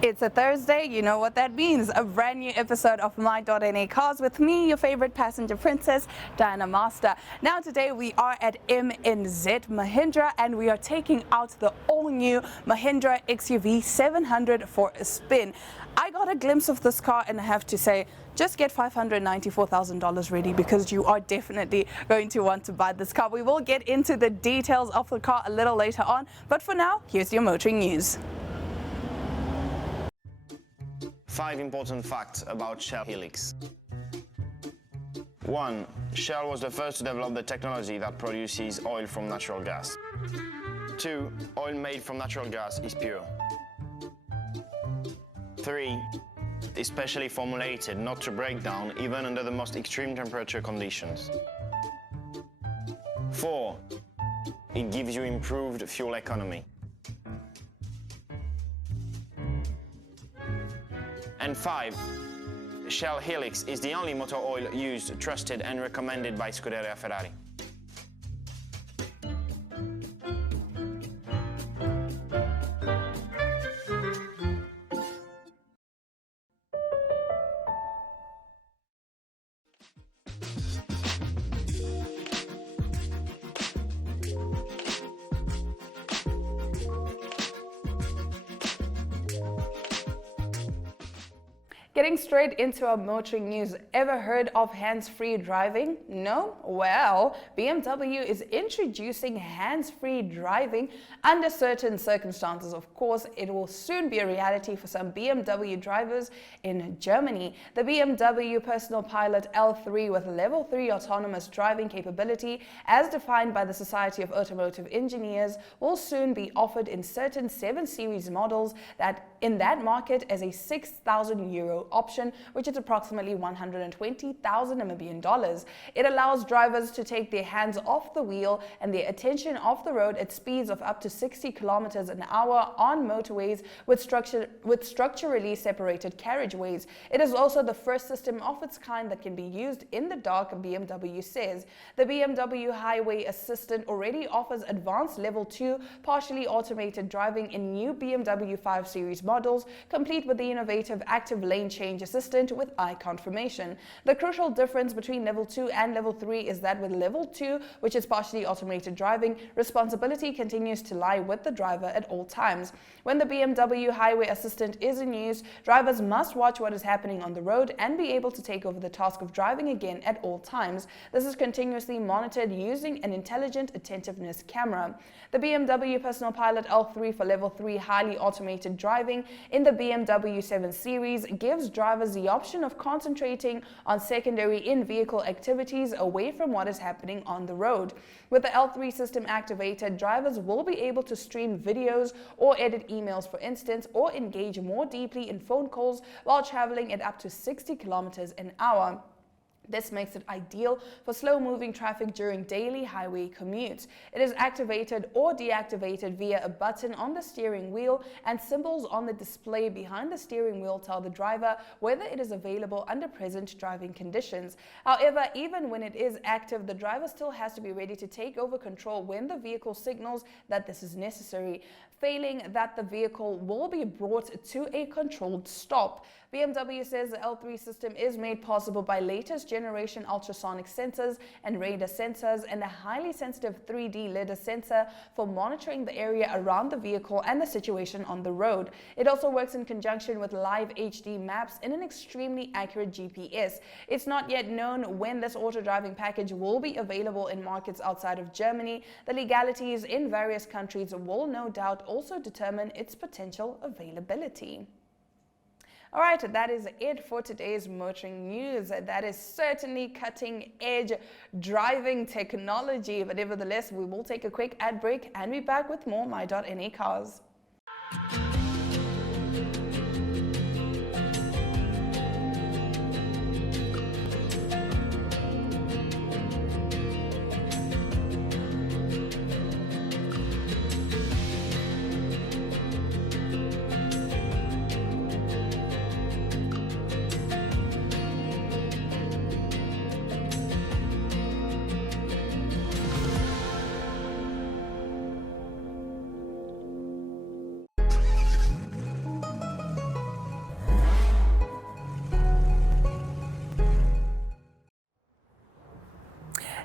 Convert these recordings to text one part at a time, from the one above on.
It's a Thursday, you know what that means. A brand new episode of my.na Cars with me, your favorite passenger princess, Diana Master. Now today we are at MNZ Mahindra and we are taking out the all-new Mahindra XUV 700 for a spin. I got a glimpse of this car and I have to say, just get $594,000 ready because you are definitely going to want to buy this car. We will get into the details of the car a little later on, but for now, here's your motoring news. 5 important facts about Shell Helix. 1. Shell was the first to develop the technology that produces oil from natural gas. 2. Oil made from natural gas is pure. 3. It's specially formulated not to break down even under the most extreme temperature conditions. 4. It gives you improved fuel economy. And 5. Shell Helix is the only motor oil used, trusted and recommended by Scuderia Ferrari. Getting straight into our motoring news. Ever heard of hands-free driving? No? Well, BMW is introducing hands-free driving under certain circumstances. Of course, it will soon be a reality for some BMW drivers in Germany. The BMW Personal Pilot L3 with Level 3 autonomous driving capability, as defined by the Society of Automotive Engineers, will soon be offered in certain 7 Series models that in that market as a €6,000 option, which is approximately 120,000 Namibian dollars. It allows drivers to take their hands off the wheel and their attention off the road at speeds of up to 60 kilometers an hour on motorways with structurally separated carriageways. It is also the first system of its kind that can be used in the dark, BMW says. The BMW Highway Assistant already offers advanced Level 2 partially automated driving in new BMW 5 Series models, complete with the innovative active lane change assistant with eye confirmation. The crucial difference between Level 2 and Level 3 is that with Level 2, which is partially automated driving, responsibility continues to lie with the driver at all times. When the BMW Highway Assistant is in use, drivers must watch what is happening on the road and be able to take over the task of driving again at all times. This is continuously monitored using an intelligent attentiveness camera. The BMW Personal Pilot L3 for Level 3 highly automated driving in the BMW 7 Series gives drivers the option of concentrating on secondary in-vehicle activities away from what is happening on the road. With the L3 system activated, drivers will be able to stream videos or edit emails, for instance, or engage more deeply in phone calls while traveling at up to 60 kilometers an hour. This makes it ideal for slow-moving traffic during daily highway commutes. It is activated or deactivated via a button on the steering wheel, and symbols on the display behind the steering wheel tell the driver whether it is available under present driving conditions. However, even when it is active, the driver still has to be ready to take over control when the vehicle signals that this is necessary. Failing that, the vehicle will be brought to a controlled stop. BMW says the L3 system is made possible by latest generation ultrasonic sensors and radar sensors and a highly sensitive 3D lidar sensor for monitoring the area around the vehicle and the situation on the road. It also works in conjunction with live HD maps and an extremely accurate GPS. It's not yet known when this auto driving package will be available in markets outside of Germany. The legalities in various countries will no doubt also determine its potential availability. All right, that is it for today's motoring news. That is certainly cutting edge driving technology, but nevertheless, we will take a quick ad break and be back with more my.na Cars.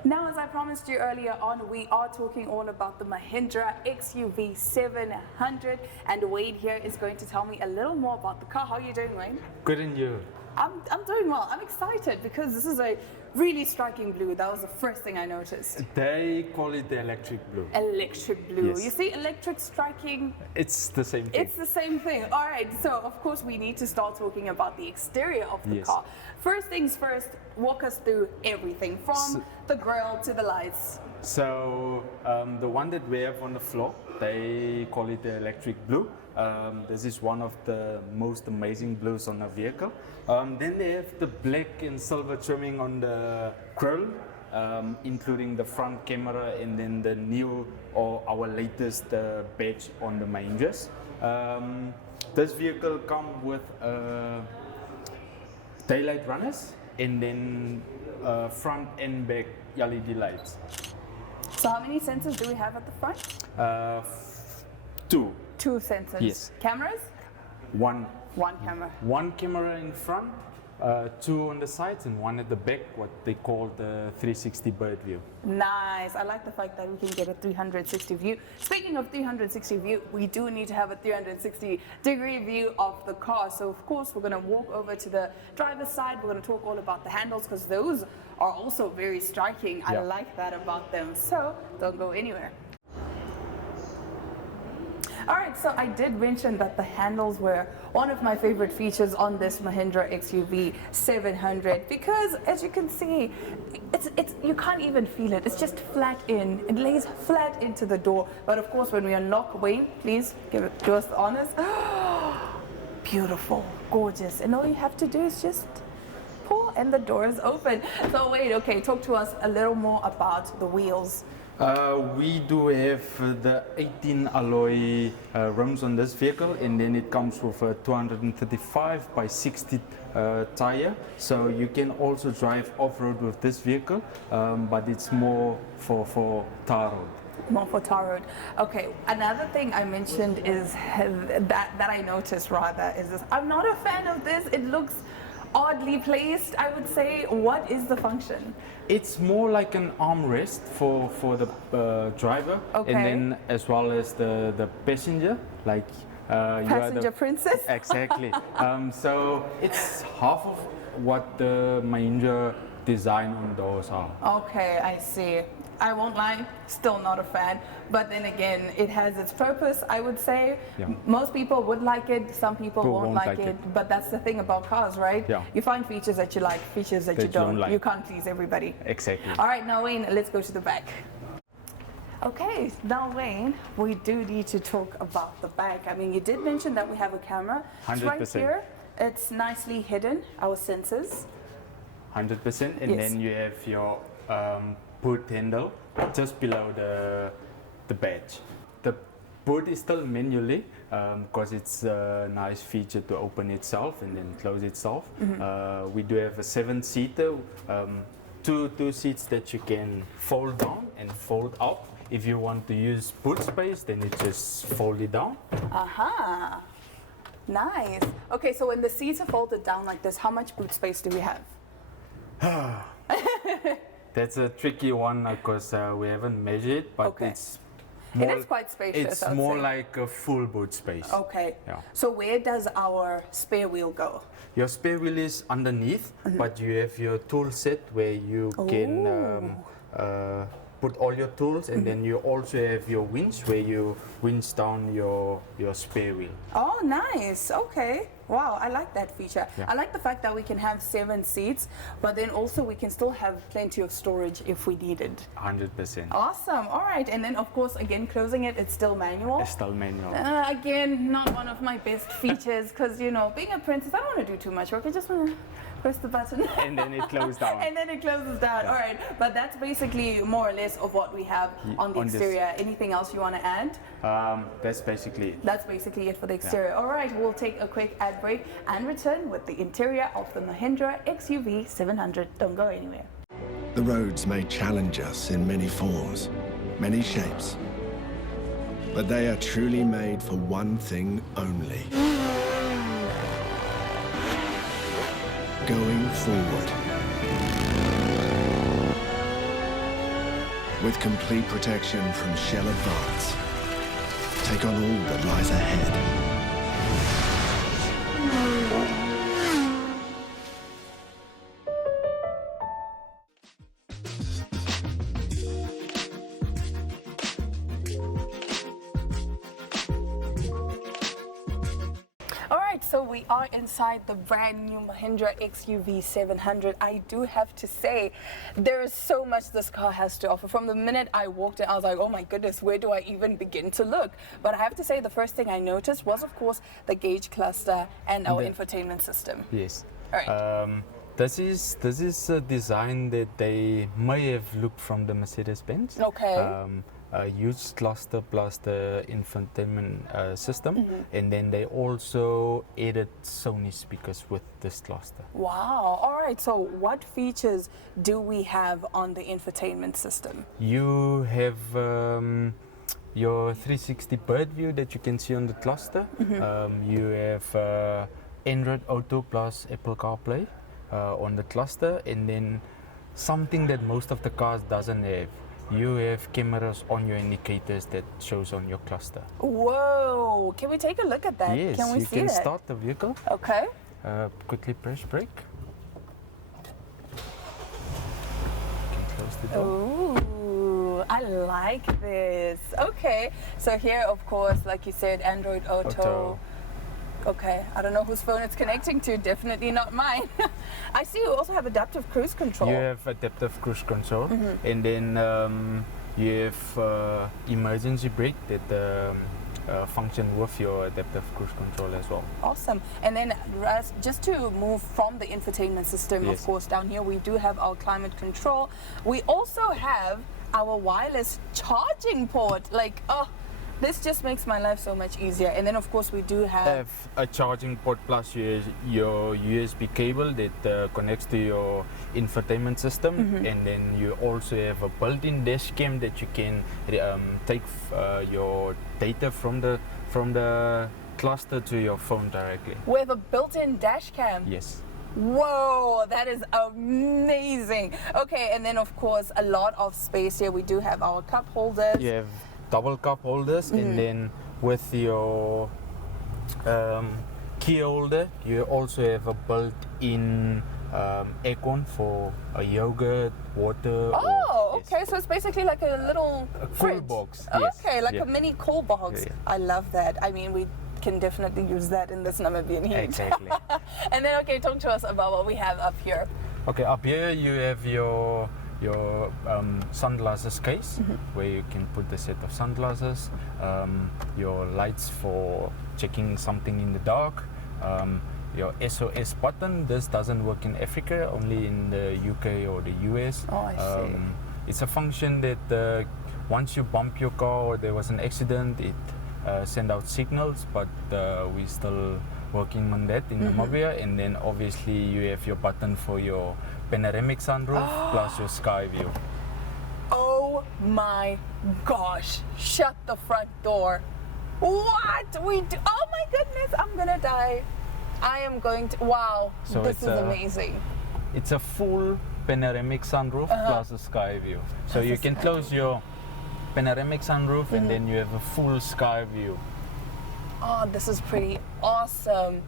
Now, as I promised you earlier on, we are talking all about the Mahindra XUV 700, and Wayne here is going to tell me a little more about the car. How are you doing, Wayne? Good, and you? I'm doing well. I'm excited because this is a really striking blue. That was the first thing I noticed. They call it the electric blue. Electric blue. Yes. You see, electric striking. It's the same thing. It's the same thing. All right. So, of course, we need to start talking about the exterior of the Yes. car. First things first, walk us through everything from the grille to the lights. So the one that we have on the floor, they call it the electric blue. This is one of the most amazing blues on a vehicle. Then they have the black and silver trimming on the grille, including the front camera, and then the new or our latest badge on the Mahindras. This vehicle comes with daylight runners and then front and back LED lights. So how many sensors do we have at the front? Two. Two sensors. Yes. Cameras? One Camera. One camera in front, two on the sides, and one at the back, what they call the 360 bird view. Nice. I like the fact that we can get a 360 view. Speaking of 360 view, we do need to have a 360-degree view of the car. So, of course, we're going to walk over to the driver's side. We're going to talk all about the handles because those are also very striking. Yeah. I like that about them. So, don't go anywhere. All right, so I did mention that the handles were one of my favorite features on this Mahindra XUV 700 because, as you can see, it's you can't even feel it. It's just flat in. It lays flat into the door. But of course, when we unlock, Wayne, please give us the honors. Beautiful, gorgeous, and all you have to do is just pull, and the door is open. So wait, okay, talk to us a little more about the wheels. We do have the 18 alloy rims on this vehicle, and then it comes with a 235 by 60 tire. So you can also drive off-road with this vehicle, but it's more for tar road. More for tar road. Okay, another thing I mentioned is that I noticed rather is this. I'm not a fan of this. It looks oddly placed, I would say. What is the function? It's more like an armrest for the driver, Okay. and then as well as the passenger, like you are Passenger princess? Exactly. So it's half of what the Mahindra design on doors are. Okay, I see. I won't lie, still not a fan. But then again, it has its purpose, I would say. Yeah. Most people would like it, some people won't like it. But that's the thing about cars, right? Yeah. You find features that you like, features that you don't. like. You can't please everybody. Exactly. All right, now Wayne, let's go to the back. Okay, now Wayne, we do need to talk about the back. I mean, you did mention that we have a camera. It's right 100%. here. It's nicely hidden, our sensors. 100%, and Yes. then you have your boot handle just below the badge. The boot is still manually because it's a nice feature to open itself and then close itself. We do have a 7-seater, two seats that you can fold down and fold up. If you want to use boot space, then you just fold it down. Aha, nice. Okay, so when the seats are folded down like this, how much boot space do we have? That's a tricky one because we haven't measured, but Okay. it's more, It is quite spacious, It's I would more say. like a full boot space. Okay, Yeah. so where does our spare wheel go? Your spare wheel is underneath, but you have your tool set where you can put all your tools, and then you also have your winch where you winch down your spare wheel. Oh, nice. Okay. Wow, I like that feature. Yeah. I like the fact that we can have 7 seats, but then also we can still have plenty of storage if we needed. 100%. Awesome. All right. And then, of course, again, closing it, it's still manual. It's still manual. Again, not one of my best features because, you know, being a princess, I don't want to do too much work. I just want to press the button. And then it closes down. And then it closes down. All right. But that's basically more or less of what we have on the on this. exterior. Anything else you want to add? That's basically it. That's basically it for the exterior. All right, we'll take a quick ad break and return with the interior of the Mahindra XUV 700. Don't go anywhere. The roads may challenge us in many forms, many shapes, but they are truly made for one thing only: going forward. With complete protection from shell advance. Take on all that lies ahead. So we are inside the brand new Mahindra XUV 700. I do have to say, there is so much this car has to offer. From the minute I walked in, I was like, oh my goodness, where do I even begin to look? But I have to say, the first thing I noticed was, of course, the gauge cluster and our infotainment system. Yes. All right. This is a design that they may have looked from the Mercedes-Benz. Okay. A huge cluster plus the infotainment system, and then they also added Sony speakers with this cluster. Wow. All right. So what features do we have on the infotainment system? You have your 360 bird view that you can see on the cluster. You have Android Auto plus Apple CarPlay on the cluster, and then something that most of the cars doesn't have. You have cameras on your indicators that shows on your cluster. Whoa! Can we take a look at that? Yes, can we you see can that? start the vehicle. Okay. Quickly press brake. You can close the door. Ooh, I like this. Okay, so here, of course, like you said, Android Auto. Okay, I don't know whose phone it's connecting to, definitely not mine. I see you also have adaptive cruise control. You have adaptive cruise control, and then you have emergency brake that function with your adaptive cruise control as well. Awesome. And then just to move from the infotainment system, Yes. of course, down here we do have our climate control. We also have our wireless charging port. Like, oh, this just makes my life so much easier. And then, of course, we do have A charging port plus your USB cable that connects to your infotainment system, and then you also have a built-in dash cam that you can take your data from the cluster to your phone directly. we have a built-in dash cam. Yes. Whoa, that is amazing. Okay, and then, of course, a lot of space here. We do have our cup holders. You have double cup holders, and then with your key holder, you also have a built-in aircon for a yogurt, water. Oh, okay. So it's basically like a little cool fridge. box. Okay, Yes. like Yeah. a mini cool box. Yeah. I love that. I mean, we can definitely use that in this Namibian heat. Exactly. And then, okay, talk to us about what we have up here. Okay, up here you have your sunglasses case, where you can put the set of sunglasses, your lights for checking something in the dark, your SOS button. This doesn't work in Africa, only in the UK or the US. Oh, I see. It's a function that once you bump your car or there was an accident, it send out signals, but we're still working on that in Namibia. And then obviously you have your button for your panoramic sunroof plus your sky view. Oh my gosh! Shut the front door. What we do? Oh my goodness! I'm gonna die. I am going to. Wow! So this it's is amazing. It's a full panoramic sunroof plus a sky view. So Plus you a can sky close your panoramic sunroof and then you have a full sky view. Oh, this is pretty awesome.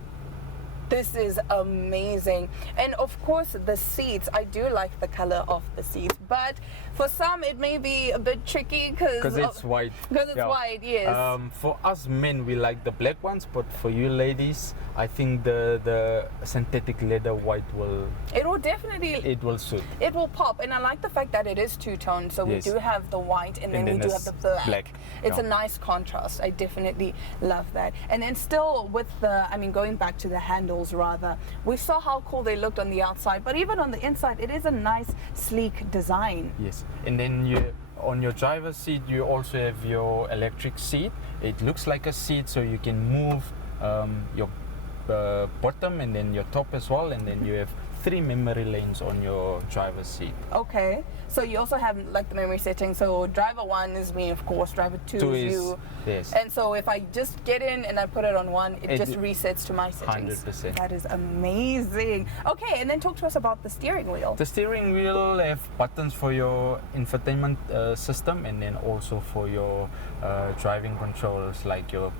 This is amazing. And of course, the seats, I do like the color of the seats, but for some it may be a bit tricky because it's white. Because it's white, yes. For us men, we like the black ones, but for you ladies, I think the synthetic leather white will It will definitely, it will suit. it will pop. And I like the fact that it is two-tone. So Yes. we do have the white and then we do have there's the black. black. It's Yeah. a nice contrast. I definitely love that. And then still with the, I mean, going back to the handles rather, we saw how cool they looked on the outside, but even on the inside, it is a nice, sleek design. Yes, and then you on your driver's seat you also have your electric seat. It looks like a seat, so you can move your bottom and then your top as well, and then you have 3 memory lanes on your driver's seat. Okay. So you also have like the memory settings. So driver 1 is me, of course. Driver 2 is you. Yes. And so if I just get in and I put it on 1, it just resets to my settings. 100%. That is amazing. Okay, and then talk to us about the steering wheel. The steering wheel have buttons for your infotainment system, and then also for your driving controls, like your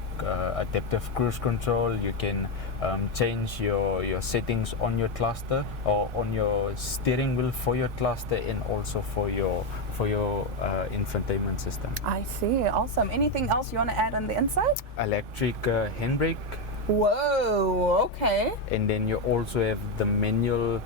adaptive cruise control. You can change your settings on your cluster or on your steering wheel for your cluster, and also for your infotainment system. I see. Awesome. Anything else you want to add on the inside? Electric handbrake, Whoa. Okay. and then you also have the manual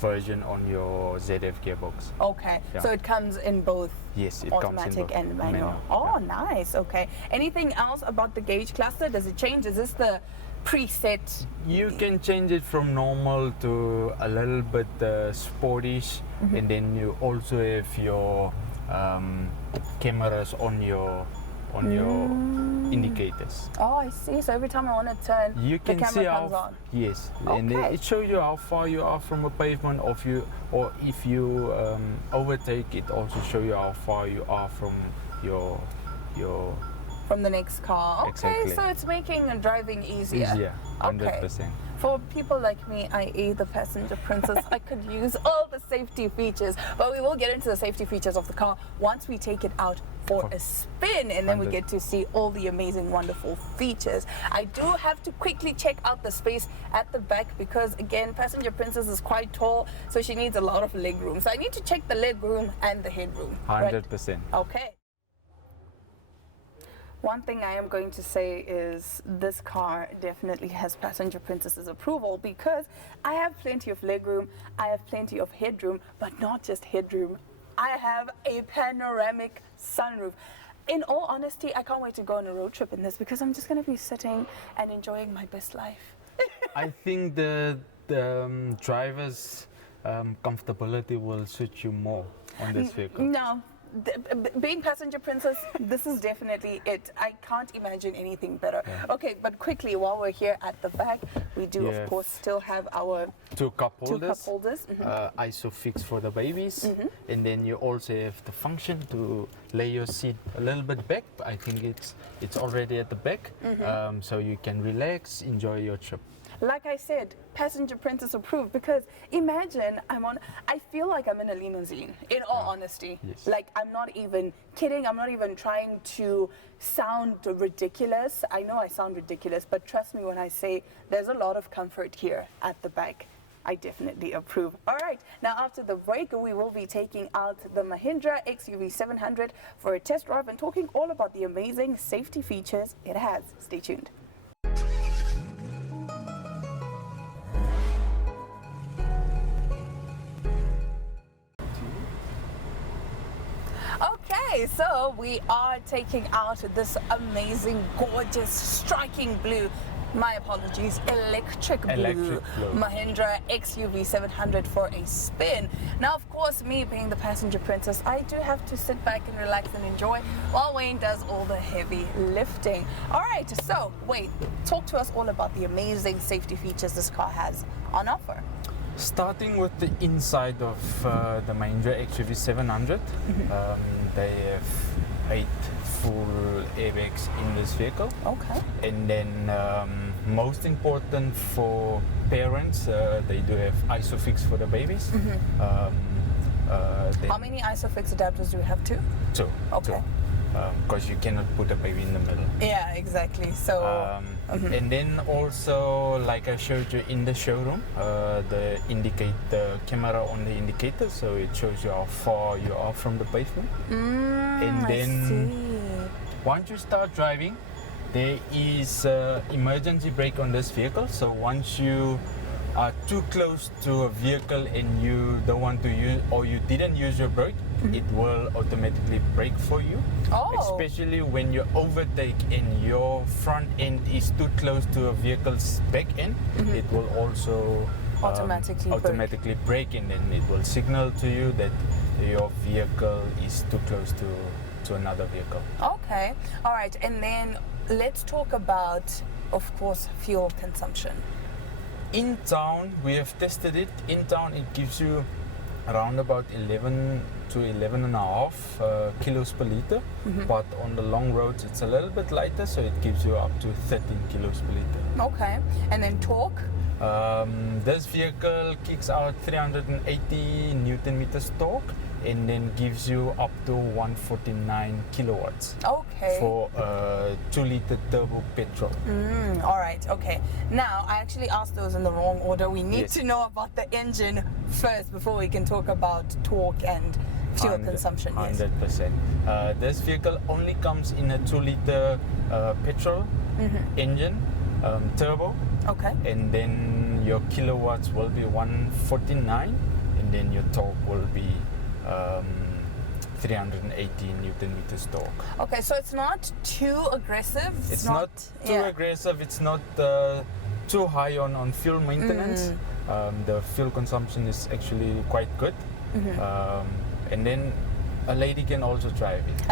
version on your ZF gearbox. Okay. Yeah. So it comes in both Yes, it automatic comes in and manual. manual. Oh, nice. Okay. Anything else about the gauge cluster? Does it change? Is this the preset? You can change it from normal to a little bit sportish, and then you also have your cameras on your indicators. Oh, I see. So every time I want to turn, You the can camera see comes how on. yes, and Okay. it shows you how far you are from a pavement, or if you overtake, it also shows you how far you are from your From the next car. Okay, Exactly. so it's making driving easier. easier, 100%. For people like me, i.e. the passenger princess, I could use all the safety features, but we will get into the safety features of the car once we take it out for a spin, and then we 100. get to see all the amazing, wonderful features. I do have to quickly check out the space at the back because, again, passenger princess is quite tall, so she needs a lot of leg room. So I need to check the leg room and the headroom. 100%. Okay. One thing I am going to say is this car definitely has passenger princess's approval because I have plenty of legroom, I have plenty of headroom, but not just headroom. I have a panoramic sunroof. In all honesty, I can't wait to go on a road trip in this because I'm just going to be sitting and enjoying my best life. I think the driver's comfortability will suit you more on this vehicle. No. Being passenger princess, this is definitely it. I can't imagine anything better. Yeah. Okay, but quickly, while we're here at the back, we do Yeah. of course still have our 2 cup two holders, cup holders. ISOFIX for the babies, and then you also have the function to lay your seat a little bit back. I think it's already at the back, so you can relax, enjoy your trip. Like I said, passenger princess approved because imagine I feel like I'm in a limousine, in all honesty. Yes. Like I'm not even kidding, I'm not even trying to sound ridiculous. I know I sound ridiculous, but trust me when I say there's a lot of comfort here at the back. I definitely approve. All right, now after the break, we will be taking out the Mahindra XUV 700 for a test drive and talking all about the amazing safety features it has. Stay tuned. Okay, so we are taking out this amazing, gorgeous, striking blue, my apologies, electric blue Mahindra XUV 700 for a spin. Now, of course, me being the passenger princess, I do have to sit back and relax and enjoy while Wayne does all the heavy lifting. All right, so Wayne, talk to us all about the amazing safety features this car has on offer. Starting with the inside of the Mahindra XUV 700, they have 8 full airbags in this vehicle. Okay. And then most important for parents, they do have ISOFIX for the babies. How many ISOFIX adapters do you have? 2? 2. Okay. Because you cannot put a baby in the middle. Yeah, exactly. So, And then also, like I showed you in the showroom, the camera on the indicator, so it shows you how far you are from the pavement. And then once you start driving, there is emergency brake on this vehicle. So once you are too close to a vehicle and you don't want to use, or you didn't use your brake, it will automatically brake for you. Especially when you overtake and your front end is too close to a vehicle's back end, it will also automatically brake, and then it will signal to you that your vehicle is too close to another vehicle. Okay, all right, and then let's talk about, of course, fuel consumption. In town, we have tested it. In town, it gives you around about 11 to 11 and a half kilos per liter. But on the long roads, it's a little bit lighter, so it gives you up to 13 kilos per liter. Okay. And then torque? This vehicle kicks out 380 Newton meters torque and then gives you up to 149 kilowatts. Okay. For 2 liter turbo petrol. All right, okay. Now, I actually asked those in the wrong order. We need to know about the engine first before we can talk about torque and fuel consumption. 100%. This vehicle only comes in a 2 liter petrol engine, turbo. Okay. And then your kilowatts will be 149, and then your torque will be 380 Newton meters torque. Okay, so it's not too aggressive. It's not too aggressive. It's not too high on fuel maintenance. The fuel consumption is actually quite good. And then a lady can also drive it.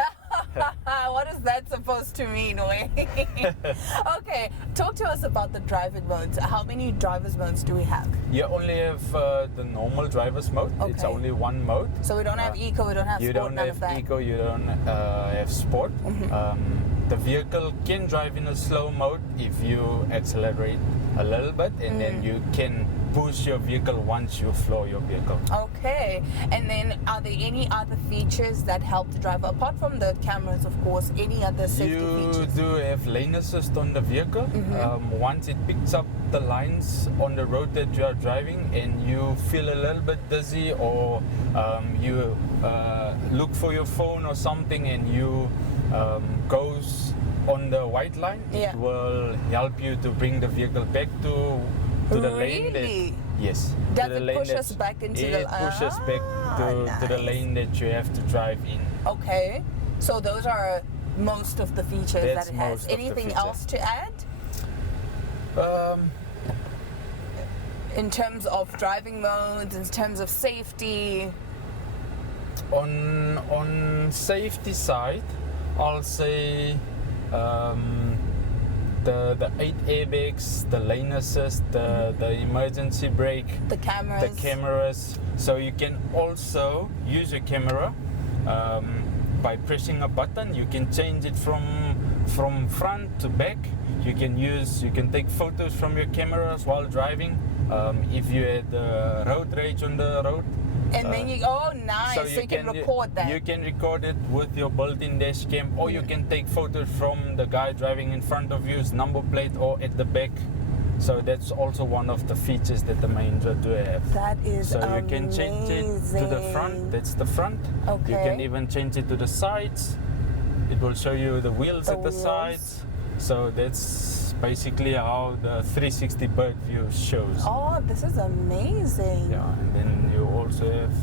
What is that supposed to mean, Wayne? Okay, talk to us about the driving modes. How many driver's modes do we have? You only have the normal driver's mode. Okay. It's only one mode. So we don't have eco, we don't have you sport, don't none have of that. eco, you don't have sport. The vehicle can drive in a slow mode if you accelerate a little bit, and then you can push your vehicle once you floor your vehicle. Okay, and then are there any other features that help the driver, apart from the cameras, of course, any other safety features? You do have lane assist on the vehicle. Once it picks up the lines on the road that you are driving and you feel a little bit dizzy, or you look for your phone or something and you goes on the white line, it will help you to bring the vehicle back to the lane that, yes. Does it push us back into the... It pushes back to the lane that you have to drive in. Okay, so those are most of the features That's that it has. most of the Anything features. else to add? In terms of driving modes, in terms of safety? On safety side, I'll say the 8 airbags, the lane assist, the emergency brake, The cameras. So you can also use your camera by pressing a button. You can change it from front to back. You can take photos from your cameras while driving. If you had road rage on the road. And then nice, so you can record that. You can record it with your built-in dash cam, or you can take photos from the guy driving in front of you's number plate or at the back. So that's also one of the features that the Mahindra do have. That is so amazing. You can change it to the front, that's the front. Okay. You can even change it to the sides. It will show you the wheels at the sides. So that's basically how the 360 bird view shows. Oh, this is amazing. Yeah, and then you also have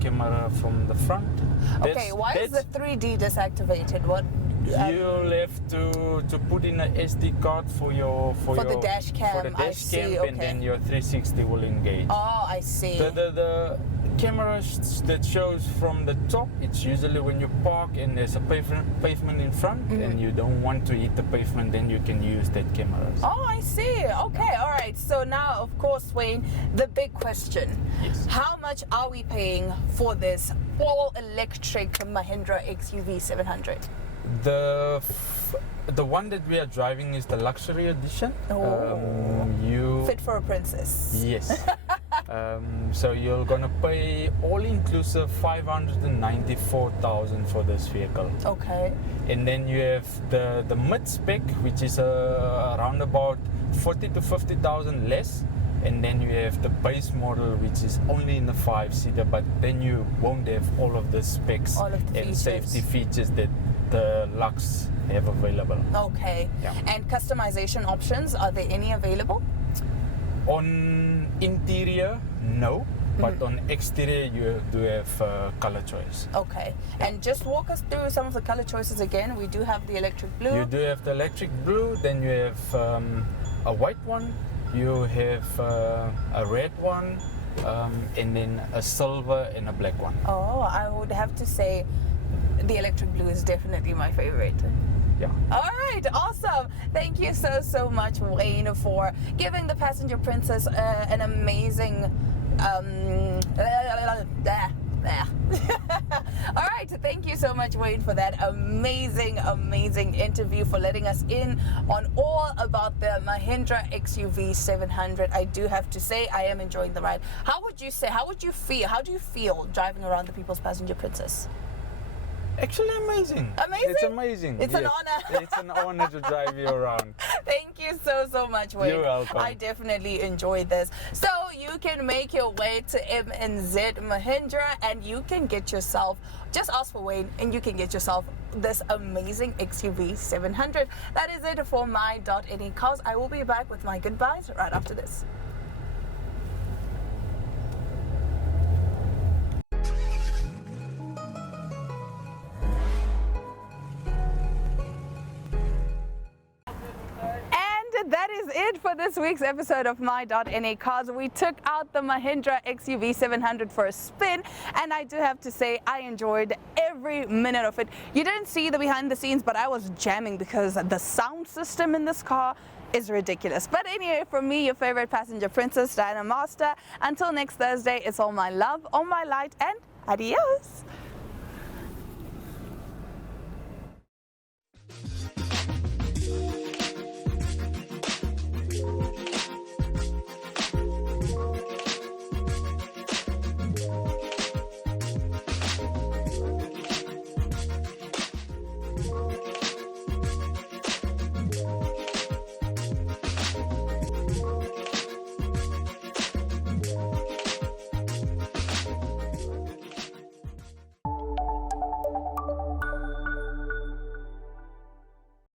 camera from the front. Okay, why is the 3D disactivated? What? You'll have to put in an SD card for the dash cam. For the dash cam, and then your 360 will engage. Oh, I see. The camera that shows from the top, it's usually when you park and there's a pavement in front and you don't want to hit the pavement, then you can use that camera. Oh, I see. Okay, all right. So now, of course, Wayne, the big question. Yes. How much are we paying for this all-electric Mahindra XUV 700? The one that we are driving is the luxury edition. Fit for a princess. Yes. So you're gonna pay all-inclusive 594,000 for this vehicle. Okay. And then you have the mid-spec, which is around about 40 to 50,000 less. And then you have the base model, which is only in the 5-seater, but then you won't have all of the specs and features. Safety features that the Lux have available. Okay. Yeah. And customization options, are there any available? On interior, no. But on exterior, you do have color choice. Okay. And just walk us through some of the color choices again. We do have the electric blue. You do have the electric blue, then you have a white one, you have a red one, and then a silver and a black one. Oh, I would have to say the electric blue is definitely my favorite. Yeah. All right, awesome. Thank you so much, Wayne, for giving the Passenger Princess an amazing all right, thank you so much, Wayne, for that amazing interview, for letting us in on all about the Mahindra XUV 700. I do have to say, I am enjoying the ride. How would you do you feel driving around the People's Passenger Princess? Actually amazing. Amazing? It's amazing. It's an honor. It's an honor to drive you around. Thank you so much, Wayne. You're welcome. I definitely enjoyed this. So you can make your way to MNZ Mahindra and you can get yourself, just ask for Wayne and you can get yourself this amazing XUV 700. That is it for my.na cars. I will be back with my goodbyes right after this. That is it for this week's episode of my.na cars. We took out the Mahindra XUV 700 for a spin, and I do have to say I enjoyed every minute of it. You didn't see the behind the scenes, but I was jamming because the sound system in this car is ridiculous. But anyway, from me, your favorite passenger princess, Diana Master. Until next Thursday, it's all my love, all my light, and adios.